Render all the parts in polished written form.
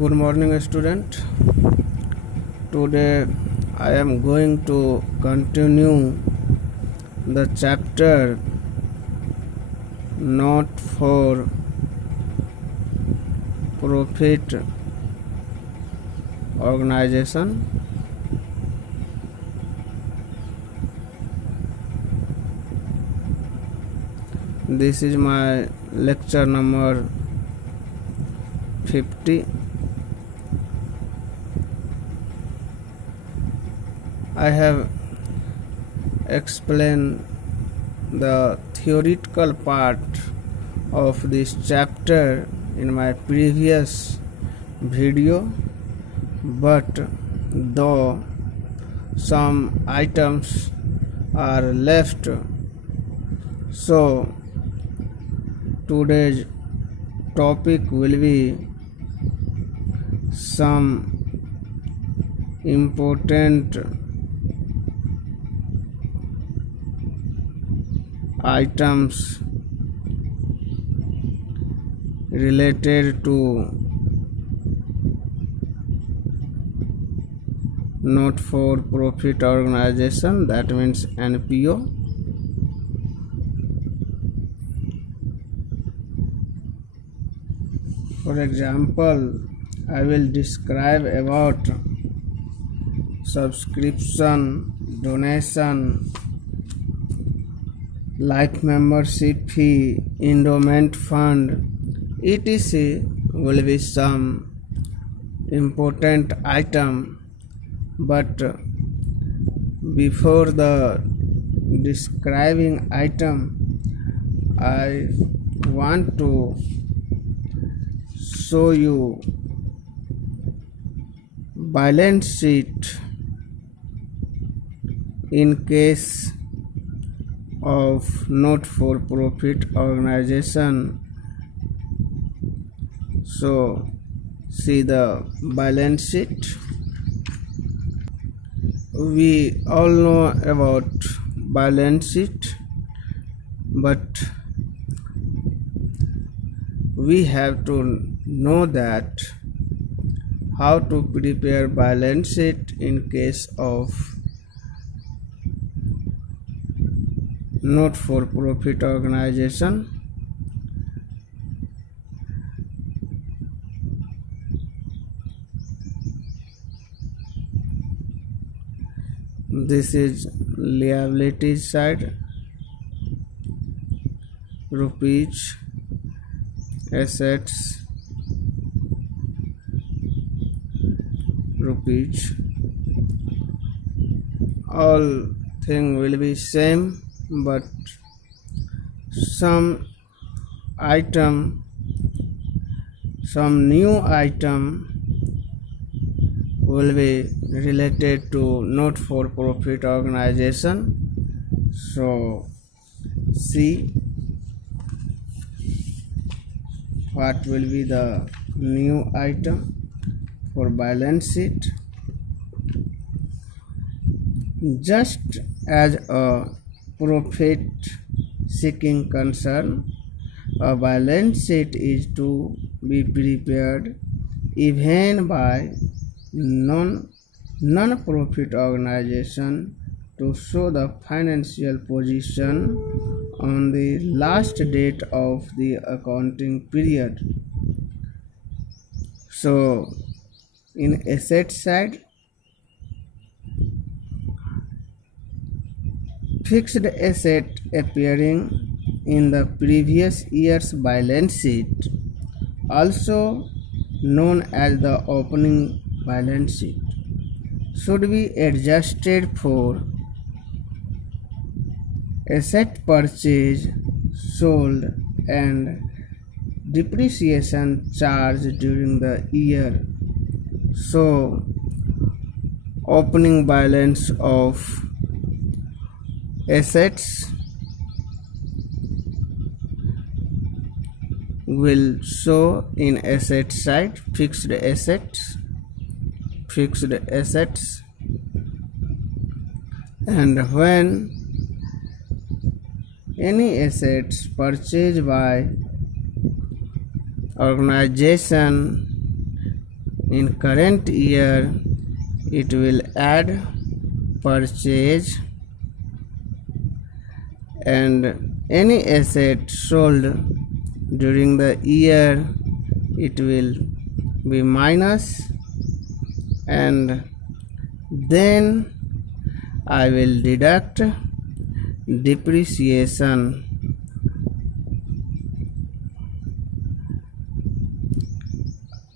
Good morning, student. Today I am going to continue the chapter not for profit organization. This is my lecture number 50. I have explained the theoretical part of this chapter in my previous video, but though some items are left, so today's topic will be some important items related to not for profit organization, that means NPO. For example, I will describe about subscription, donation, life membership fee, endowment fund, etc. will be some important item, but before the describing item, I want to show you balance sheet in case of not for profit organization. So see the balance sheet. We all know about balance sheet, but we have to know that how to prepare balance sheet in case of not for profit organization. This is liability side, rupees, assets, rupees. All thing will be same, but some new item will be related to not for profit organization. So see what will be the new item for balance sheet. Just as a profit seeking concern, a balance sheet is to be prepared even by non-profit organization to show the financial position on the last date of the accounting period. So in asset side, fixed asset appearing in the previous year's balance sheet, also known as the opening balance sheet, should be adjusted for asset purchase, sold, and depreciation charged during the year. So opening balance of assets will show in asset side, fixed assets, and when any assets purchased by organization In current year it will add purchase, and any asset sold during the year it will be minus, and then I will deduct depreciation,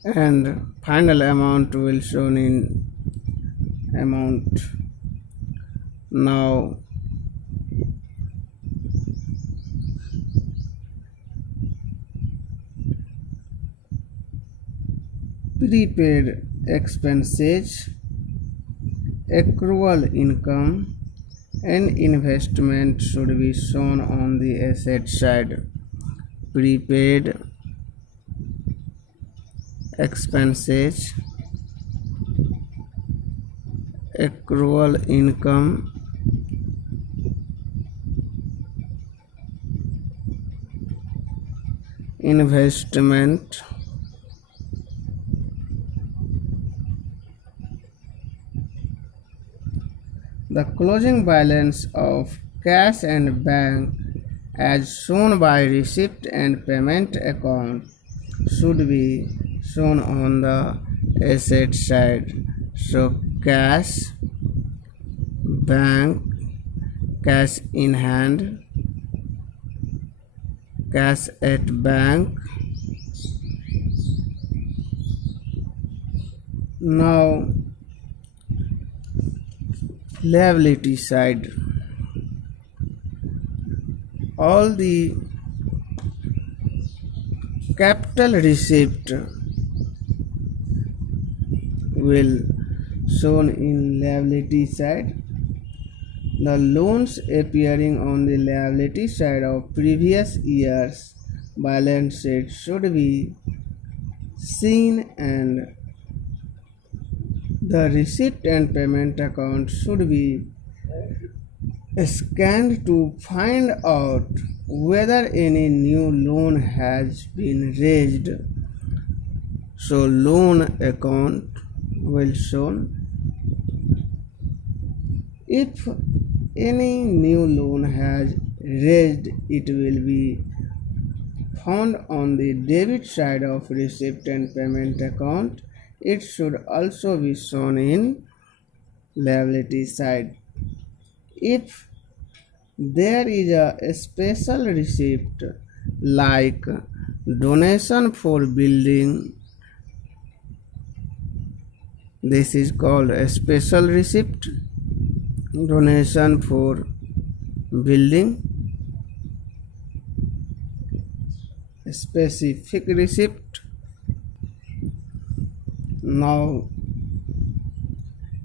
and final amount will shown in amount. Now prepaid expenses, accrual income, and investment should be shown on the asset side. Prepaid expenses, accrual income, investment, the closing balance of cash and bank as shown by receipt and payment account should be shown on the asset side. So cash, bank, cash in hand, cash at bank. Now liability side, all the capital receipt will shown in liability side. The loans appearing on the liability side of previous year's balance sheet should be seen, and the receipt and payment account should be scanned to find out whether any new loan has been raised. So loan account will shown. If any new loan has raised, it will be found on the debit side of receipt and payment account. It should also be shown in liability side. If there is a special receipt like donation for building, this is called a special receipt. Donation for building, specific receipt. Now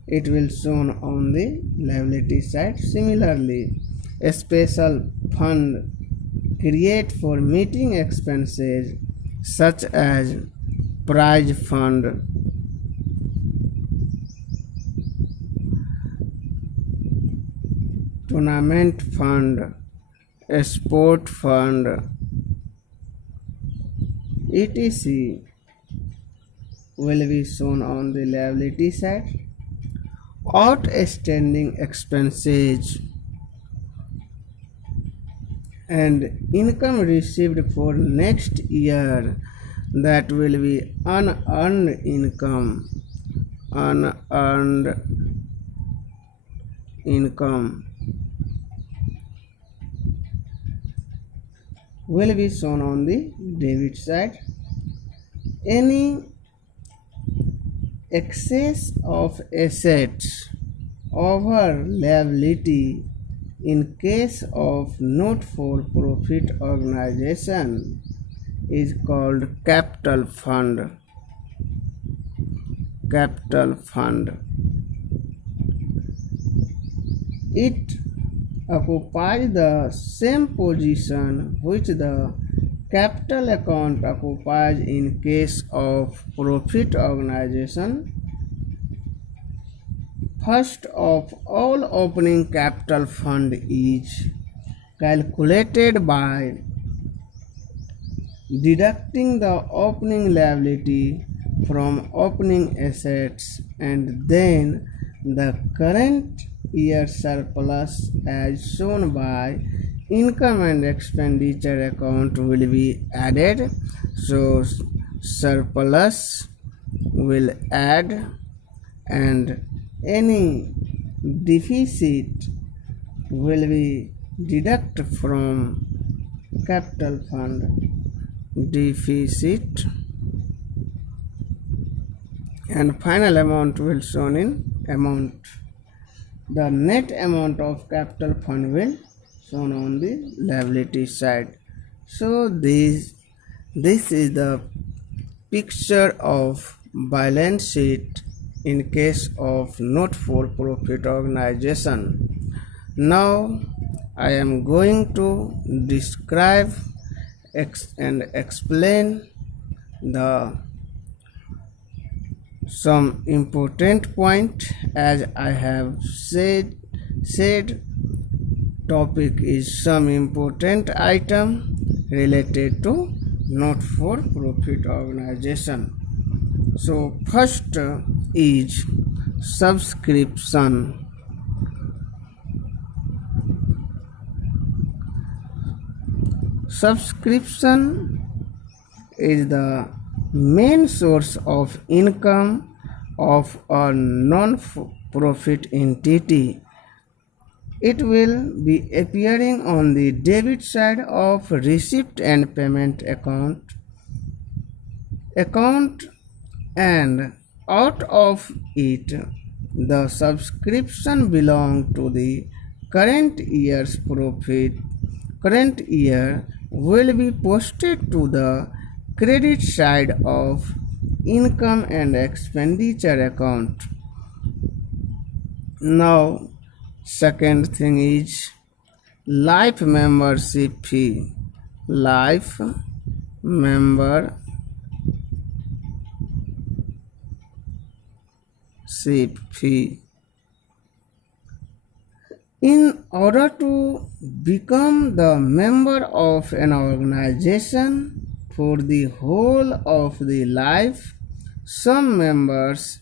it will shown on the liability side. Similarly, a special fund create for meeting expenses such as prize fund, tournament fund, sport fund, etc. will be shown on the liability side. Outstanding expenses and income received for next year, that will be unearned income, unearned income will be shown on the debit side. Any excess of assets over liability in case of not for profit organization is called capital fund. Capital fund. It occupies the same position which the capital account occupies in case of profit organization. First of all, opening capital fund is calculated by deducting the opening liability from opening assets, and then the current year surplus as shown by income and expenditure account will be added. So surplus will add, and any deficit will be deduct from capital fund deficit, and final amount will shown in amount. The net amount of capital fund will shown on the liability side. So this is the picture of balance sheet in case of not for profit organization. Now I am going to describe and explain the some important point. As I have said topic is some important item related to not for profit organization. So first is subscription. Subscription is the main source of income of a non-profit entity. It will be appearing on the debit side of receipt and payment account, and out of it the subscription belong to the current year's profit. Current year will be posted to the credit side of income and expenditure account. Now second thing is life membership fee. Life membership fee. In order to become the member of an organization for the whole of the life, some members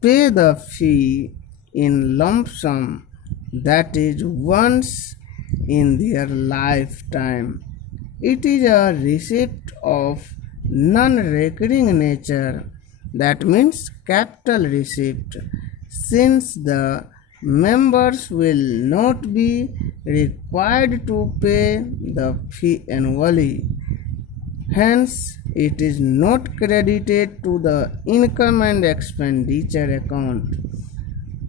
pay the fee in lump sum, that is once in their lifetime. It is a receipt of non-recurring nature, that means capital receipt, since the members will not be required to pay the fee annually. Hence, it is not credited to the income and expenditure account,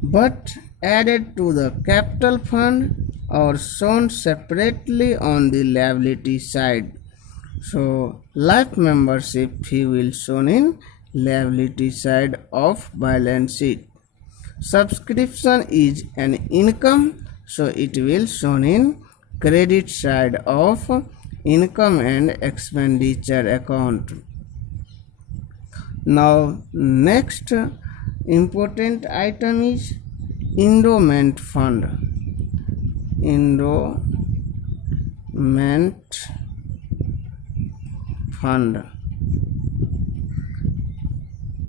but added to the capital fund or shown separately on the liability side. So, life membership fee will shown in liability side of balance sheet. Subscription is an income, so it will shown in credit side of income and expenditure account. Now next important item is endowment fund. Endowment fund.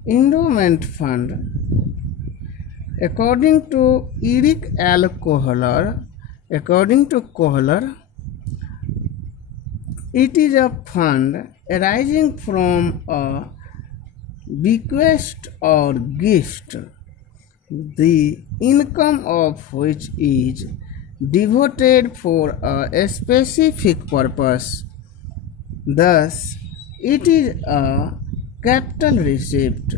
Endowment fund, according to Eric L. Kohler, it is a fund arising from a bequest or gift, the income of which is devoted for a specific purpose. Thus, it is a capital receipt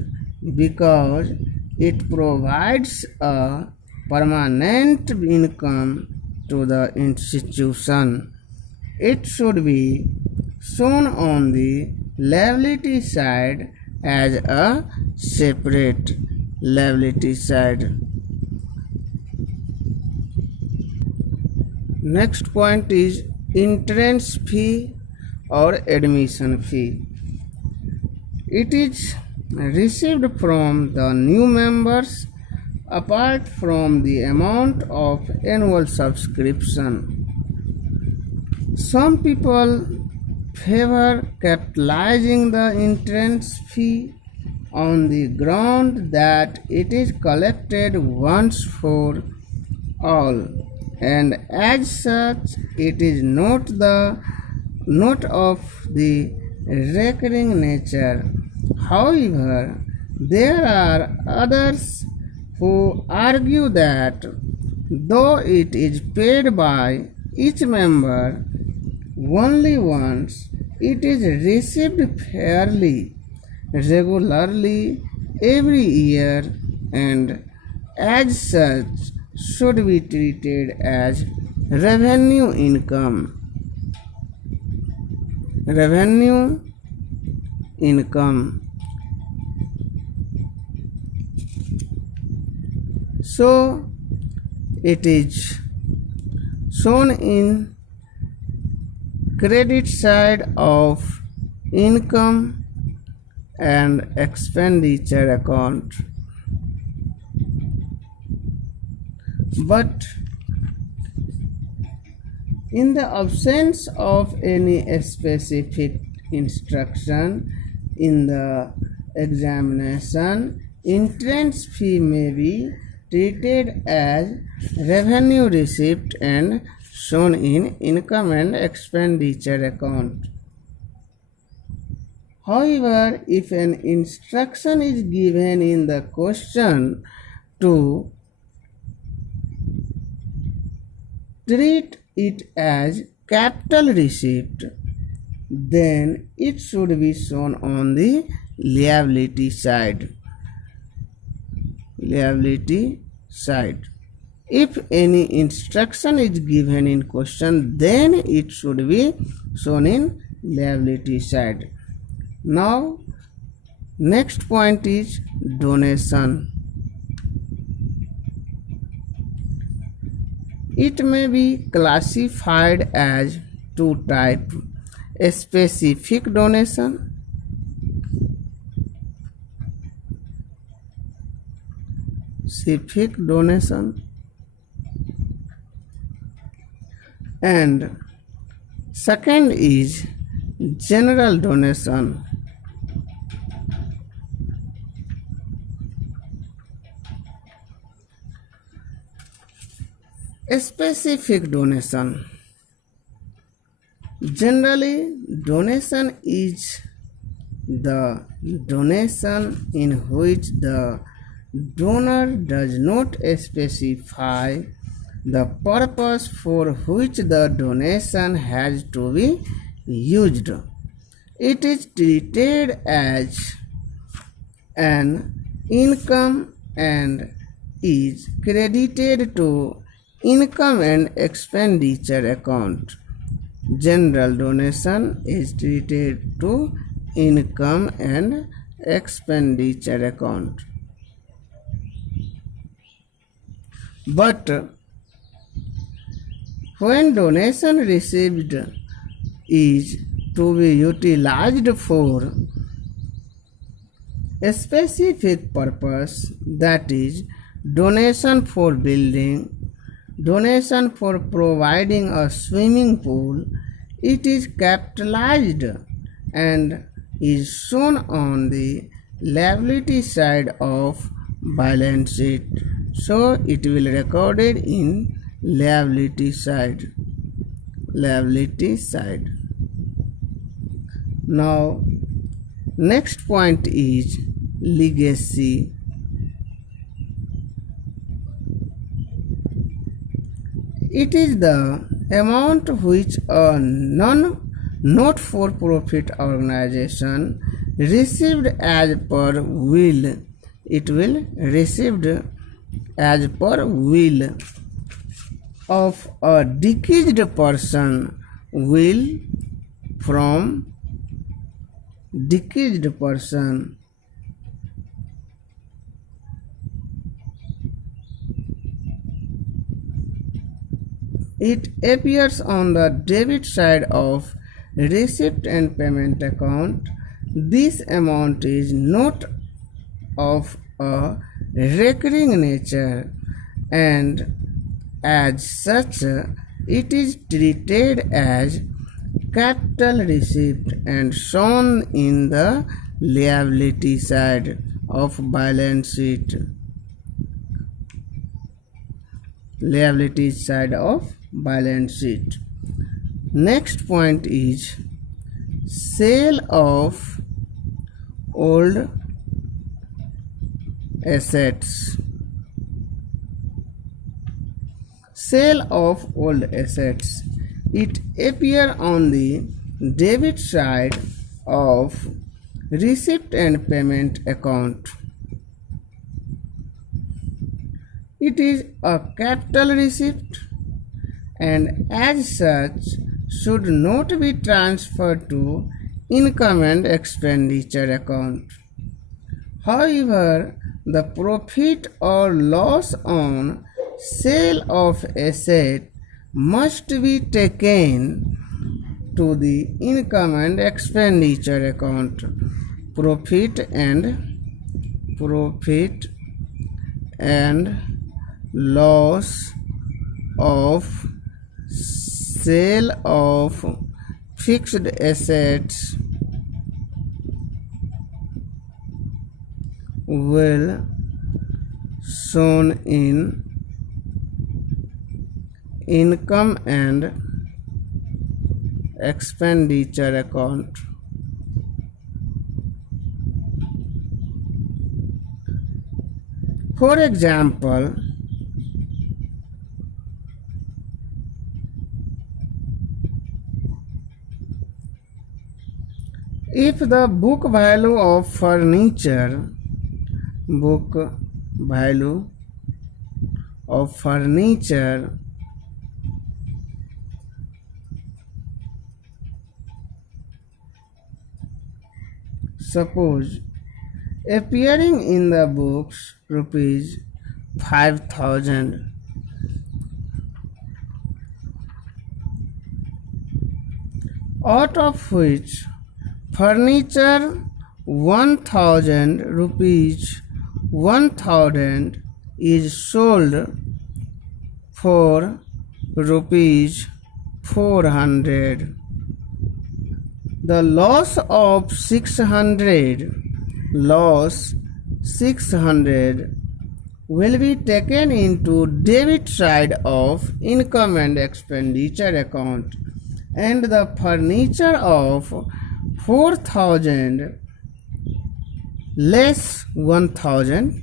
because it provides a permanent income to the institution. It should be shown on the liability side as a separate liability side. Next point is entrance fee or admission fee. It is received from the new members apart from the amount of annual subscription. Some people favor capitalizing the entrance fee on the ground that it is collected once for all, and as such it is not of the recurring nature. However, there are others who argue that though it is paid by each member only once, it is received fairly, regularly every year, and as such should be treated as revenue income. Revenue income. So it is shown in credit side of income and expenditure account. But in the absence of any specific instruction in the examination, entrance fee may be treated as revenue receipt and shown in income and expenditure account. However, if an instruction is given in the question to treat it as capital receipt, then it should be shown on the liability side. Liability side. If any instruction is given in question, then it should be shown in liability side. Now, next point is donation. It may be classified as two types: a specific donation and second is general donation. A specific donation. Generally, donation is the donation in which the donor does not specify the purpose for which the donation has to be used. It is treated as an income and is credited to income and expenditure account. General donation is treated to income and expenditure account. But when donation received is to be utilized for a specific purpose, that is, donation for building, donation for providing a swimming pool, it is capitalized and is shown on the liability side of balance sheet. So it will recorded in liability side. Liability side. Now, next point is legacy. It is the amount which a not-for-profit organization received as per will. It will received as per will of a deceased person. Will from deceased person. It appears on the debit side of receipt and payment account. This amount is not of a recurring nature, and as such it is treated as capital receipt and shown in the liability side. of balance sheet. Liabilities side of balance sheet. Next point is sale of old assets. Sale of old assets. It appears on the debit side of receipt and payment account. It is a capital receipt and as such should not be transferred to income and expenditure account. However, the profit or loss on sale of asset must be taken to the income and expenditure account. Profit and loss of sale of fixed assets will shown in income and expenditure account. For example, if the book value of furniture suppose appearing in the books rupees 5,000, out of which furniture 1,000 rupees 1,000 is sold for rupees 400. The loss of 600 will be taken into debit side of income and expenditure account, and the furniture of 4,000 less 1,000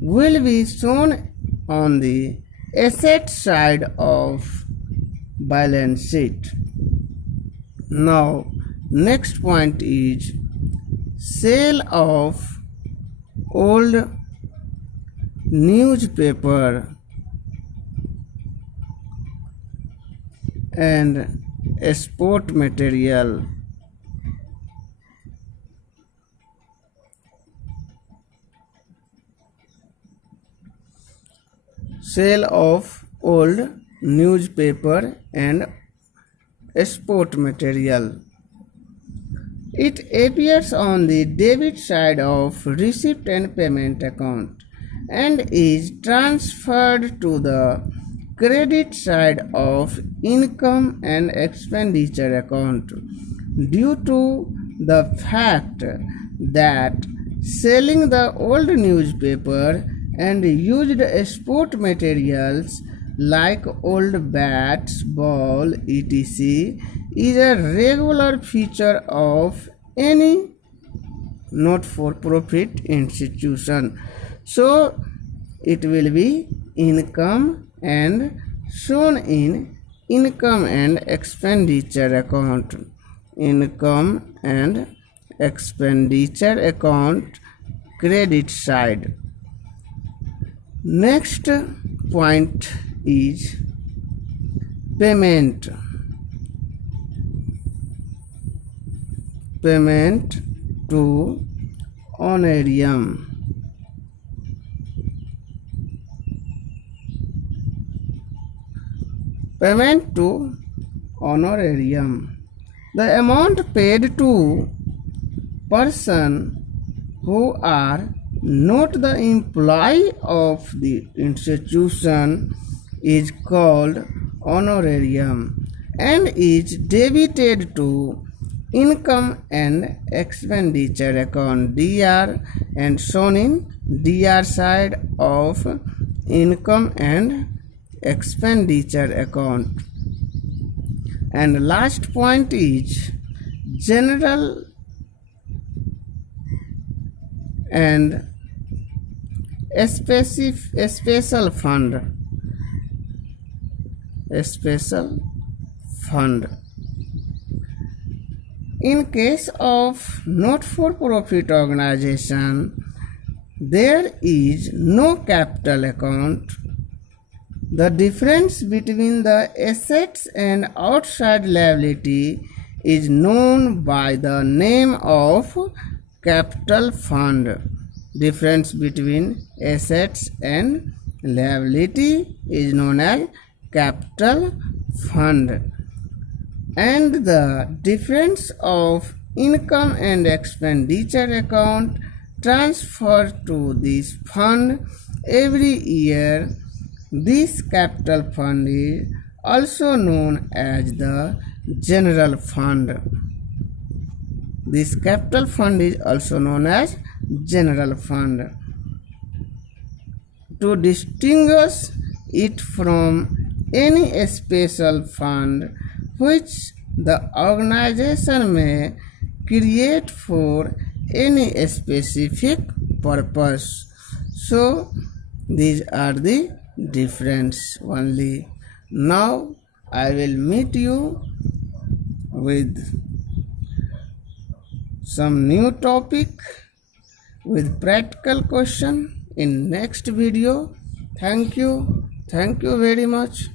will be shown on the asset side of balance sheet. Now next point is sale of old newspaper and sport material. Sale of old newspaper and sport material. It appears on the debit side of receipt and payment account and is transferred to the credit side of income and expenditure account due to the fact that selling the old newspaper and used sport materials like old bats, ball, etc. is a regular feature of any not-for-profit institution. So it will be income and shown in income and expenditure account. Income and expenditure account, credit side. Next point is payment. Payment to honorarium. Payment to honorarium. The amount paid to person who are not the employee of the institution is called honorarium and is debited to income and expenditure account DR and shown in DR side of income and expenditure account. And last point is general and special fund. Special fund. In case of not-for-profit organization, there is no capital account. The difference between the assets and outside liability is known by the name of capital fund. Difference between assets and liability is known as capital fund. And the difference of income and expenditure account transfer to this fund every year. This capital fund is also known as the general fund. This capital fund is also known as general fund. To distinguish it from any special fund which the organization may create for any specific purpose. So these are the difference only. Now I will meet you with some new topic with practical question in next video. Thank you very much.